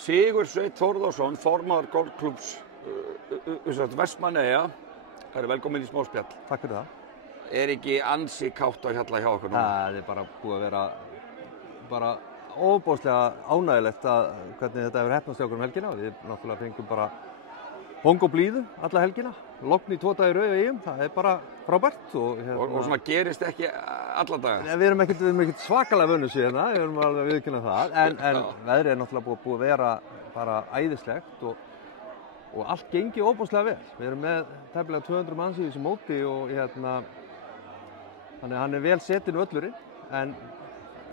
Sigursveinn Þórðarsson, formaður golfklúbbs Vestmannaeyja. Velkomin í smáspjall. Takk fyrir það. Er ekki ansi kátt á hjalla hjá okkur núna? Það er bara búið að vera bara óbóðslega ánægilegt hvernig þetta hefur heppnast hjá okkur helgina. Við náttúrulega fengum bara hong og blíðu alla helgina. Logn í 2 daga í röð og eigum, það er bara frábært. Og svona gerist ekki alla daga? Við erum ekkert svakalega vönnus í hérna, við erum alveg að viðurkenna það. En veðrið er náttúrulega búið að vera bara æðislegt og allt gengi óbóðslega vel. Við erum með tæplega 200 manns í þessu móti og þannig að hann er vel setinn völlurinn, en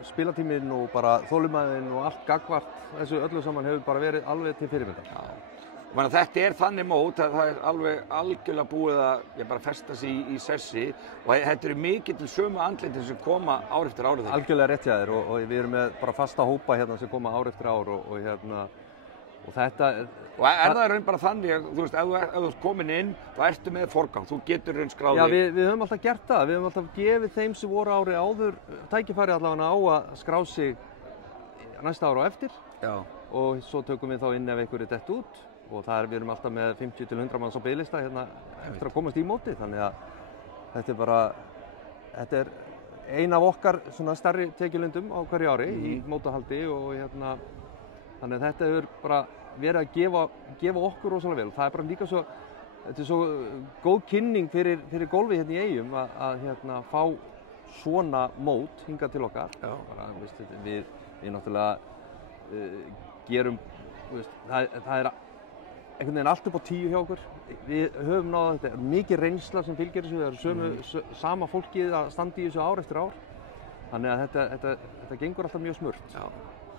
spilatíminn og bara þolinmæðin og allt gagnvart þessu öllu saman hefur bara verið alveg til fyrirmyndar. Þetta er þannig mót að það er alveg algjörlega búið að bara festa sig í sessi og þetta eru mikið til sömu andlitin sem koma ár eftir ár. Algjörlega rétt hjá þér og við erum með bara fasta hópa hérna sem koma ár eftir ár og þetta... Og er það í raun bara þannig að, þú veist, ef þú ert komin inn, þá ertu með forgang, þú getur raun skráðið. Já, við höfum alltaf gert það, við höfum alltaf gefið þeim sem voru ári áður tækifæri allavega á að skrá sig næsta ára á eftir. Já. Og svo tökum við þá inn ef einhver er dett út og við erum alltaf með 50 til 100 manns á biðlista hérna eftir að komast í móti, þannig að þetta er ein af okkar svona stærri tekjulundum á hverju ári í mótahaldi og þannig að þetta hefur bara verið að gefa okkur rosalega vel. Það er bara líka þetta er svo góð kynning fyrir golfið hérna í Eyjum að fá svona mót hingað til okkar. Bara, við náttúrulega gerum, það er einhvern veginn allt upp á 10 hjá okkur. Við höfum náða þetta, mikið reynsla sem fylgir þessu, það eru sama fólkið að standa í þessu ár eftir ár. Þannig að þetta gengur alltaf mjög smurt. Já.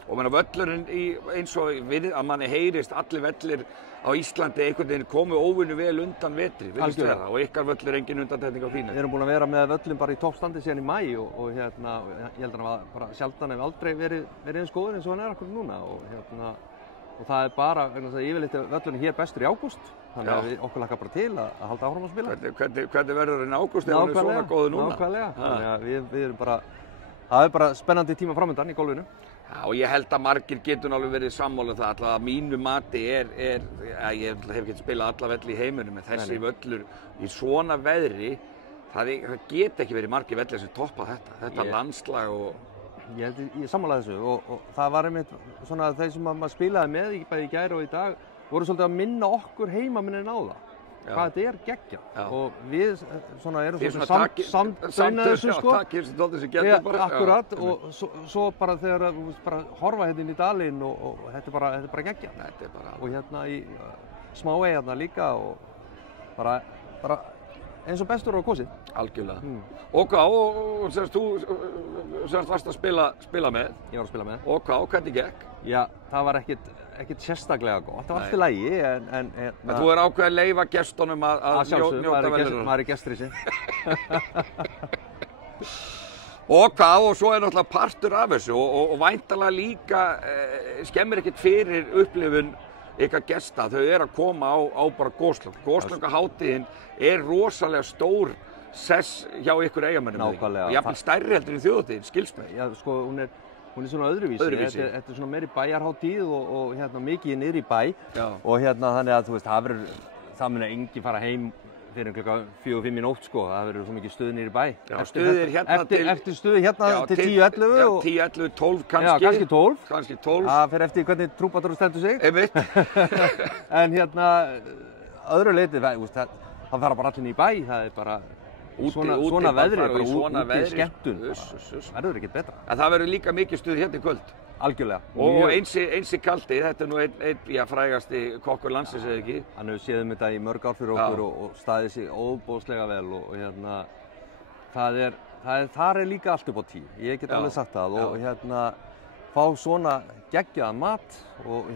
Og völlurinn eins og að manni heyrist allir vellir á Íslandi einhvern veginn komu óvinnu vel undan vetri, og ykkar völlur er engin undantekning á þínu. Við erum búin að vera með völlin bara í toppstandi síðan í maí og ég held að hann bara sjaldan hefur aldrei verið eins góður eins og hann er akkur núna og það er bara, yfirleitt völlurinn hér bestur í ágúst, þannig að okkur hlakkar bara til að halda áfram að spila. Hvernig verður hann í ágúst ef hann er svona góður núna? Nákvæmlega, þannig að við erum bara, það er bara spennandi tíma framundan í golfinu. Já, og ég held að margir getur alveg verið sammála það, alltaf að mínu mati ég hef ekki spilað alla velli í heiminum, en þessi völlur í svona veðri, það geta ekki verið margir vellir sem toppa þetta landslag og... Ég sammála þessu og það var einmitt svona þeir sem maður spilaði með bæði í gær og í dag voru svolítið að minna okkur heimamennin á það. Hvað þetta er geggjað og við erum samdauðna þessu Akkurat og svo bara þegar bara horfa hérna inn í dalinn og þetta er bara geggjað og í Smáey hérna líka og bara eins og bestur á kosið. Algjörlega. Og þú varst að spila með. Ég var að spila með. Og hvernig gekk? Já, það var ekkert sérstaklega gott. Það var allt í lagi, en þú er ákveðið að leyfa gestunum að njóta velur. Maður er gestur í sig. Og svo er náttúrulega partur af þessu og væntanlega líka skemmir ekkert fyrir upplifun ykkar gesta, þau eru að koma á bara Goslung. Goslungahátíðin er rosalega stór sess hjá ykkur Eyjamönnum. Nákvæmlega. Jafnvel stærri heldur en þjóðhátíðin, skilst mér. Já, hún er svona öðruvísi. Þetta er svona meiri bæjarhátíð og mikið niður í bæ. Já. Og þannig að það mun enginn fara heim fyrir klukkan 4-5 í nótt það verður svo mikið stuð niður í bæ. Já, stuðir hérna eftir stuði hérna til 10-11 og 10-11, 12 kannski. Já, kannski 12. Það fer eftir hvernig trúpadur stendur sig. Einmitt. En öðru leyti, það fara bara allir í bæ, það er bara svona veðri, bara úti skemmtun, verður ekkert betra. En það verður líka mikið stuð hérna í kvöld. Algjörlega. Og einsi kaldi, þetta er nú einn frægasti kokkur landsins eða ekki. Hann hefur séð þetta í mörg ár fyrir okkur og staðið sig óbóðslega vel og þar er líka allt upp á 10. Ég get alveg sagt það og fá svona geggjaðan mat og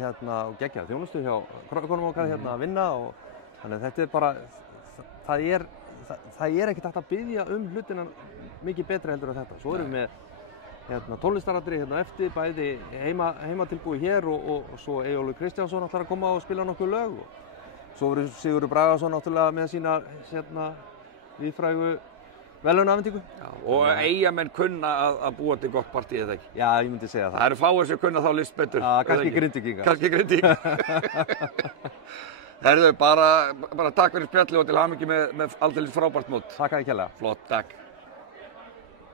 geggjaða þjónustu hjá krökkunum okkar að vinna og þannig að þetta er bara, það er ekkert hægt að biðja hlutina mikið betra heldur en þetta. Svo erum við með tónlistaratri eftir, bæði heimatilbúi hér og svo Eyjólfur Kristjánsson ætlar að koma og spila nokkuð lög og svo verður Sigurður Bragason náttúrulega með sína víðfrægu velunafendingu. Og Eyjamenn kunna að búa til gott partí eða ekki? Já, ég myndi segja það. Það eru fáir sem kunna þá list betur. Kannski Grindvíkingar. Kannski Grindvíkingar. Herðu, bara takk fyrir spjallið og til hamingju með aldeilis frábært mót. Takk að ég kærlega. Flott, takk.